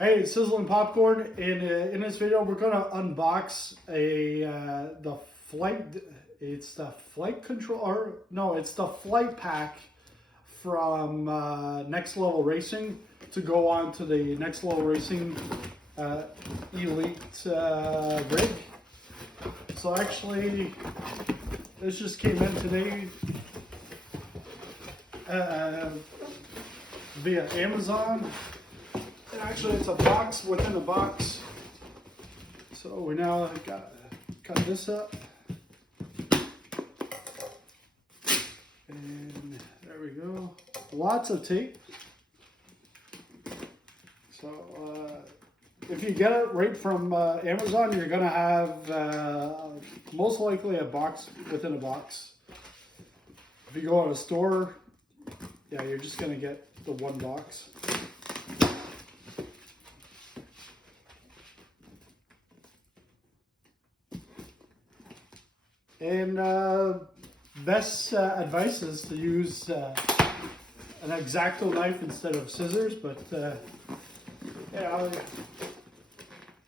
Hey, it's Sizzling Popcorn. In this video, we're gonna unbox the flight. It's the flight control, or no, it's the flight pack from Next Level Racing to go on to the Next Level Racing Elite rig. So actually, this just came in today via Amazon. And actually, it's a box within a box. So we now got cut this up, and there we go. Lots of tape. So if you get it right from Amazon, you're gonna have most likely a box within a box. If you go to a store, yeah, you're just gonna get the one box. And best advice is to use an X-Acto knife instead of scissors, but yeah,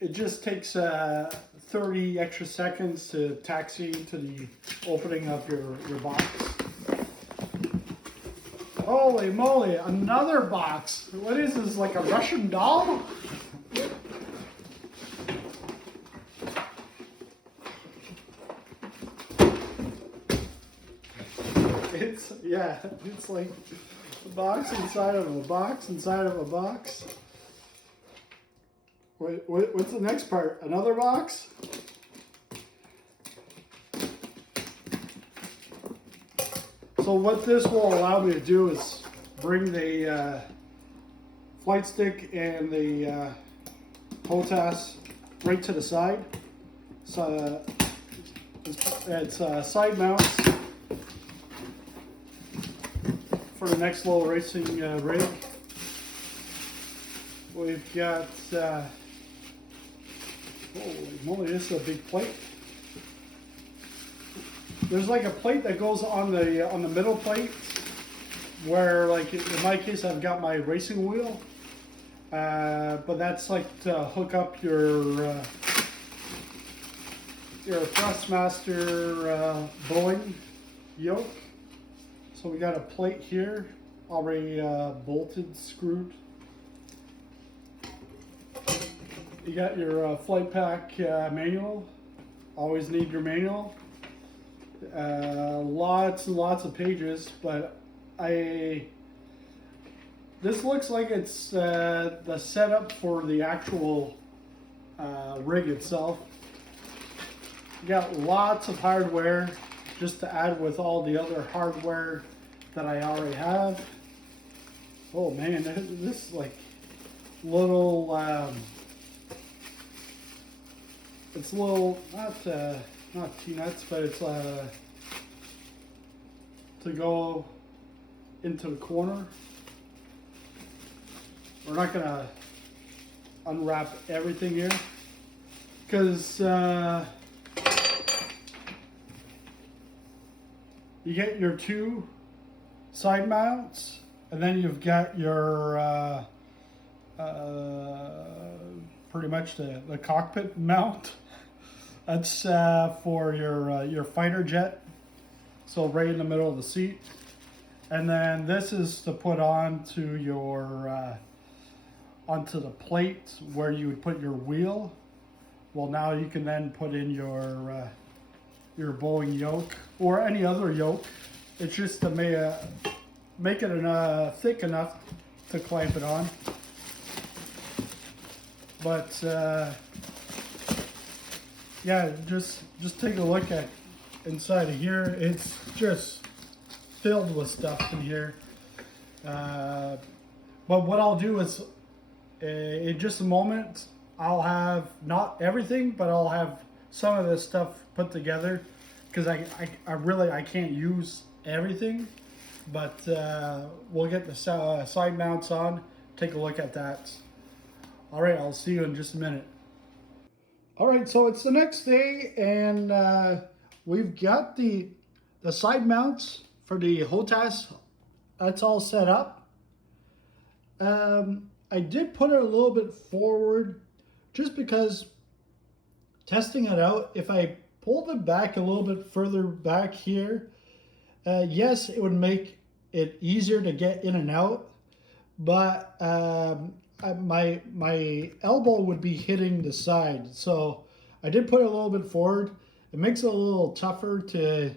it just takes 30 extra seconds to taxi to the opening of your box. Holy moly, another box! What is this, like a Russian doll? It's like a box inside of a box inside of a box. Wait, what's the next part? Another box? So what this will allow me to do is bring the flight stick and the HOTAS right to the side. So it's side mounts for the Next Level Racing rig. We've got, holy moly, this is a big plate. There's like a plate that goes on the middle plate where, like in my case, I've got my racing wheel, but that's like to hook up your Thrustmaster bowling yoke. So we got a plate here, already bolted, screwed. You got your flight pack manual. Always need your manual. Lots and lots of pages, but this looks like it's the setup for the actual rig itself. You got lots of hardware just to add with all the other hardware that I already have. Oh man, this is like little, it's little, not peanuts, but it's to go into the corner. We're not gonna unwrap everything here, because you get your two side mounts, and then you've got your pretty much the cockpit mount. That's for your fighter jet, so right in the middle of the seat. And then this is to put onto your onto the plate where you would put your wheel. Well, now you can then put in your Boeing yoke or any other yoke. It's just to make it thick enough to clamp it on. But yeah, just take a look at inside of here. It's just filled with stuff in here. But what I'll do is, in just a moment, I'll have not everything, but I'll have some of this stuff put together, because I can't use everything. But we'll get the side mounts on, take a look at that. All right, I'll see you in just a minute. All right, so it's the next day, and we've got the side mounts for the HOTAS. That's all set up. I did put it a little bit forward just because testing it out, if I pulled it back a little bit further back here, yes, it would make it easier to get in and out, but my elbow would be hitting the side. So I did put it a little bit forward. It makes it a little tougher to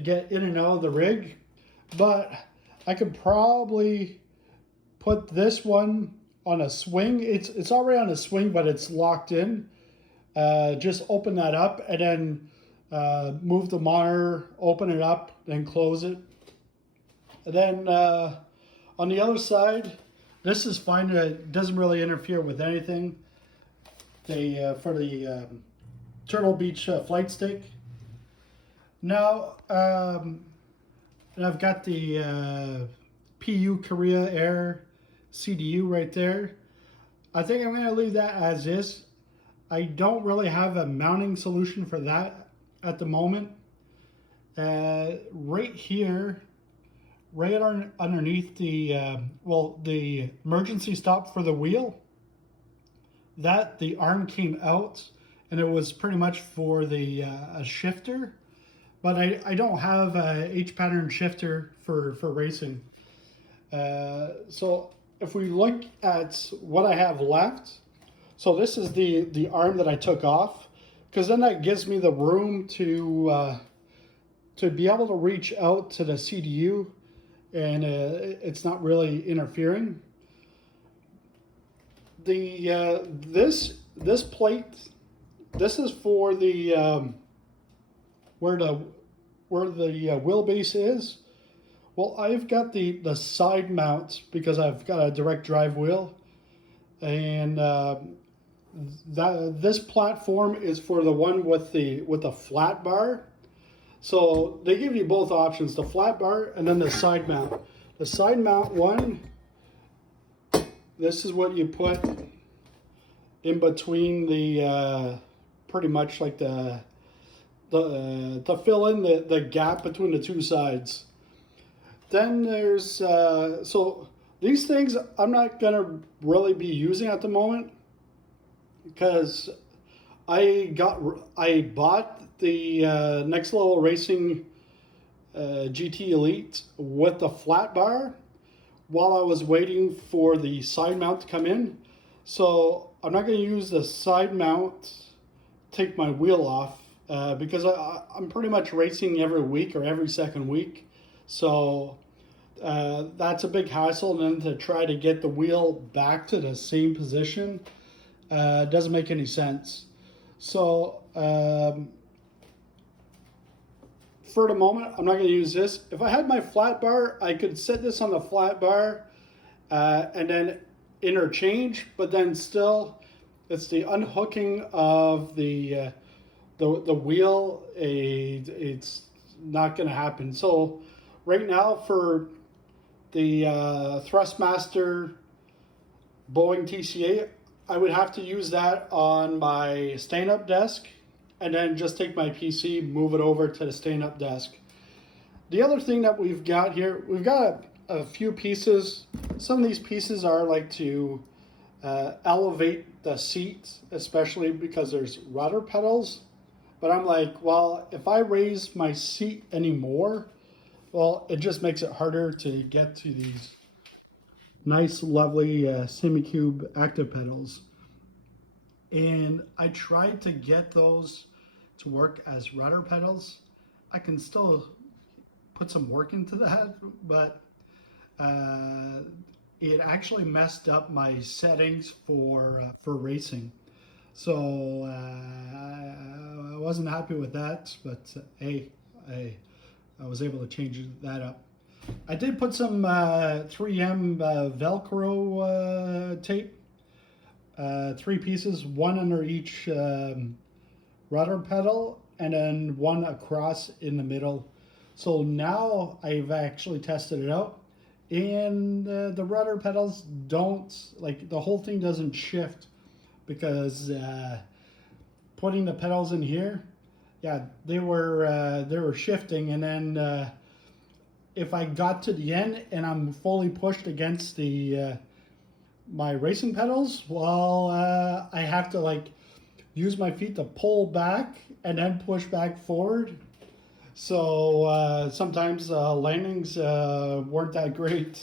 get in and out of the rig, but I could probably put this one on a swing. It's already on a swing, but it's locked in. Just open that up and then move the monitor, open it up, then close it. And then on the other side, this is fine. It doesn't really interfere with anything. For the Turtle Beach flight stick. Now, and I've got the PU Korea Air CDU right there. I think I'm going to leave that as is. I don't really have a mounting solution for that at the moment. Right here, right underneath the, the emergency stop for the wheel, the arm came out and it was pretty much for the a shifter. But I don't have a H-pattern shifter for racing. So if we look at what I have left, so this is the arm that I took off, because then that gives me the room to be able to reach out to the CDU, and it's not really interfering. This plate, this is for the where the wheelbase is. Well, I've got the side mount because I've got a direct drive wheel, and this platform is for the one with the flat bar. So they give you both options: the flat bar and then the side mount. The side mount one, this is what you put in between the pretty much like to fill in the gap between the two sides. Then there's so these things I'm not gonna really be using at the moment, because I bought the Next Level Racing GT Elite with the flat bar while I was waiting for the side mount to come in. So I'm not going to use the side mount, take my wheel off, because I'm pretty much racing every week or every second week. So that's a big hassle. And then to try to get the wheel back to the same position doesn't make any sense. So for the moment, I'm not going to use this. If I had my flat bar, I could set this on the flat bar and then interchange, but then still it's the unhooking of the wheel. It's not going to happen. So right now for the Thrustmaster Boeing TCA, I would have to use that on my stand-up desk and then just take my PC, move it over to the stand-up desk. The other thing that we've got here, we've got a few pieces. Some of these pieces are like to elevate the seat, especially because there's rudder pedals. But I'm like, well, if I raise my seat anymore, well, it just makes it harder to get to these nice, lovely semi-cube active pedals. And I tried to get those to work as rudder pedals. I can still put some work into that, but it actually messed up my settings for racing. So I wasn't happy with that, but hey, I was able to change that up. I did put some 3M Velcro tape, 3 pieces, one under each rudder pedal, and then one across in the middle. So now I've actually tested it out, and the rudder pedals don't, like, the whole thing doesn't shift, because putting the pedals in here, yeah, they were shifting, and then if I got to the end and I'm fully pushed against the my racing pedals, well, I have to like use my feet to pull back and then push back forward. So sometimes landings weren't that great.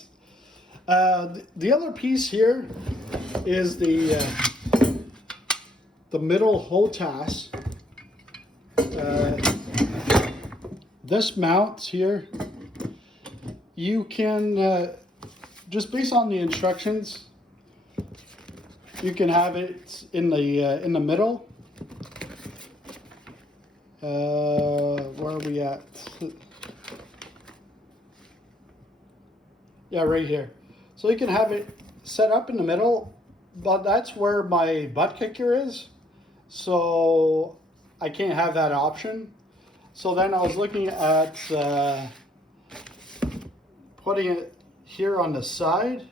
The other piece here is the middle HOTAS. This mount here, you can just based on the instructions, you can have it in the middle. Where are we at? Yeah, right here. So you can have it set up in the middle, but that's where my butt kicker is. So I can't have that option. So then I was looking at putting it here on the side,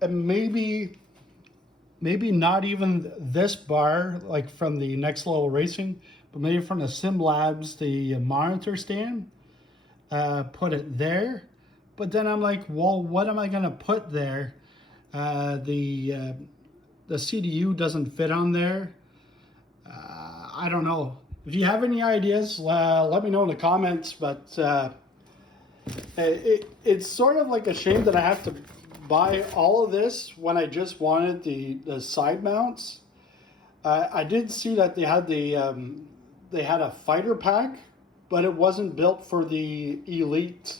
and maybe not even this bar, like from the Next Level Racing, but maybe from the Sim Labs, the monitor stand, put it there. But then I'm like, well, what am I gonna put there? The CDU doesn't fit on there. I don't know. If you have any ideas, let me know in the comments. But it's sort of like a shame that I have to buy all of this when I just wanted the side mounts. I did see that they had a fighter pack, but it wasn't built for the Elite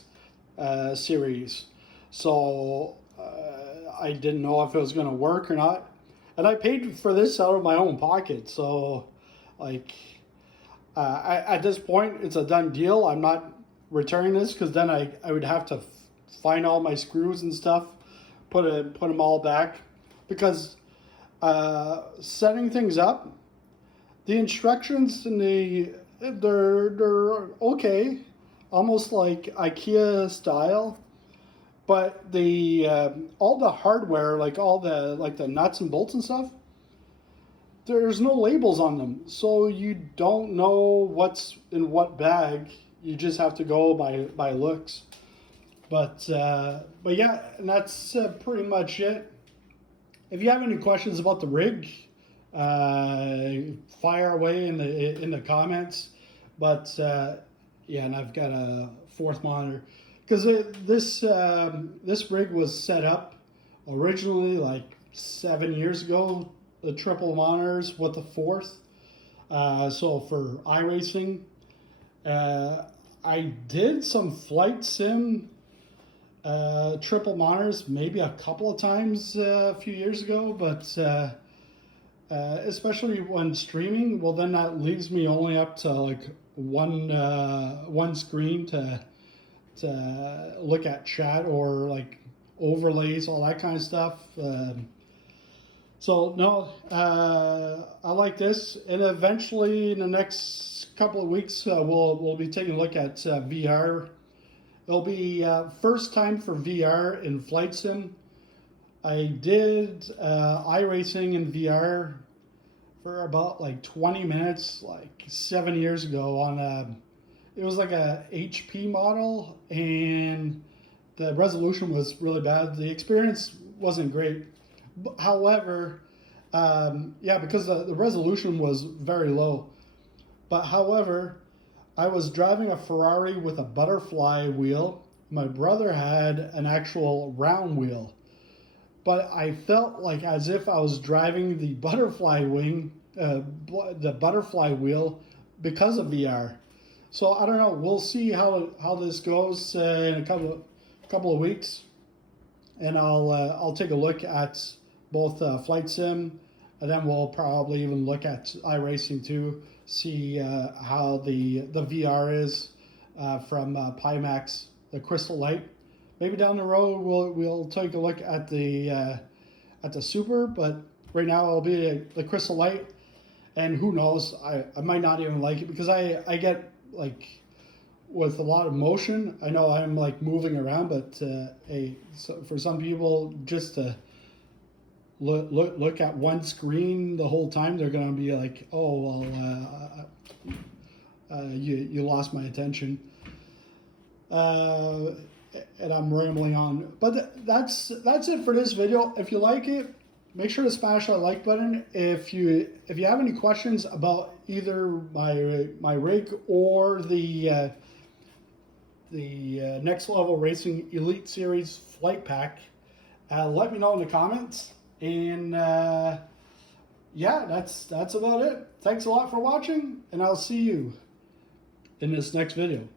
series, so I didn't know if it was going to work or not. And I paid for this out of my own pocket, so like at this point it's a done deal. I'm not returning this, because then I would have to find all my screws and stuff, put them all back, because setting things up, the instructions in they're okay, almost like IKEA style, but the all the hardware, like all the nuts and bolts and stuff, there's no labels on them, so you don't know what's in what bag. You just have to go by looks. But yeah, and that's pretty much it. If you have any questions about the rig, fire away in the comments. But yeah, and I've got a fourth monitor, because this rig was set up originally like 7 years ago. The triple monitors with the fourth. So for iRacing, I did some flight sim triple monitors maybe a couple of times a few years ago, but especially when streaming, well, then that leaves me only up to like one screen to look at chat or like overlays, all that kind of stuff. So no, I like this, and eventually in the next couple of weeks we'll be taking a look at VR. It'll be first time for VR in flight sim. I did iRacing in VR for about like 20 minutes, like 7 years ago on it was like a HP model, and the resolution was really bad. The experience wasn't great. However, yeah, because the resolution was very low. But however, I was driving a Ferrari with a butterfly wheel. My brother had an actual round wheel. But I felt like as if I was driving the butterfly the butterfly wheel, because of VR. So I don't know. We'll see how this goes in a couple of weeks, and I'll take a look at both flight sim, and then we'll probably even look at iRacing too. See how the VR is from Pimax, the Crystal Light. Maybe down the road we'll take a look at the Super, but right now it'll be the Crystal Light, and who knows, I might not even like it, because I get like with a lot of motion. I know I'm like moving around, but so for some people, just to look at one screen the whole time, they're going to be like, oh well, you lost my attention. and I'm rambling on. But that's it for this video. If you like it, make sure to smash that like button. If you have any questions about either my rig or the Next Level Racing Elite Series flight pack, let me know in the comments. And yeah, that's about it. Thanks a lot for watching, and I'll see you in this next video.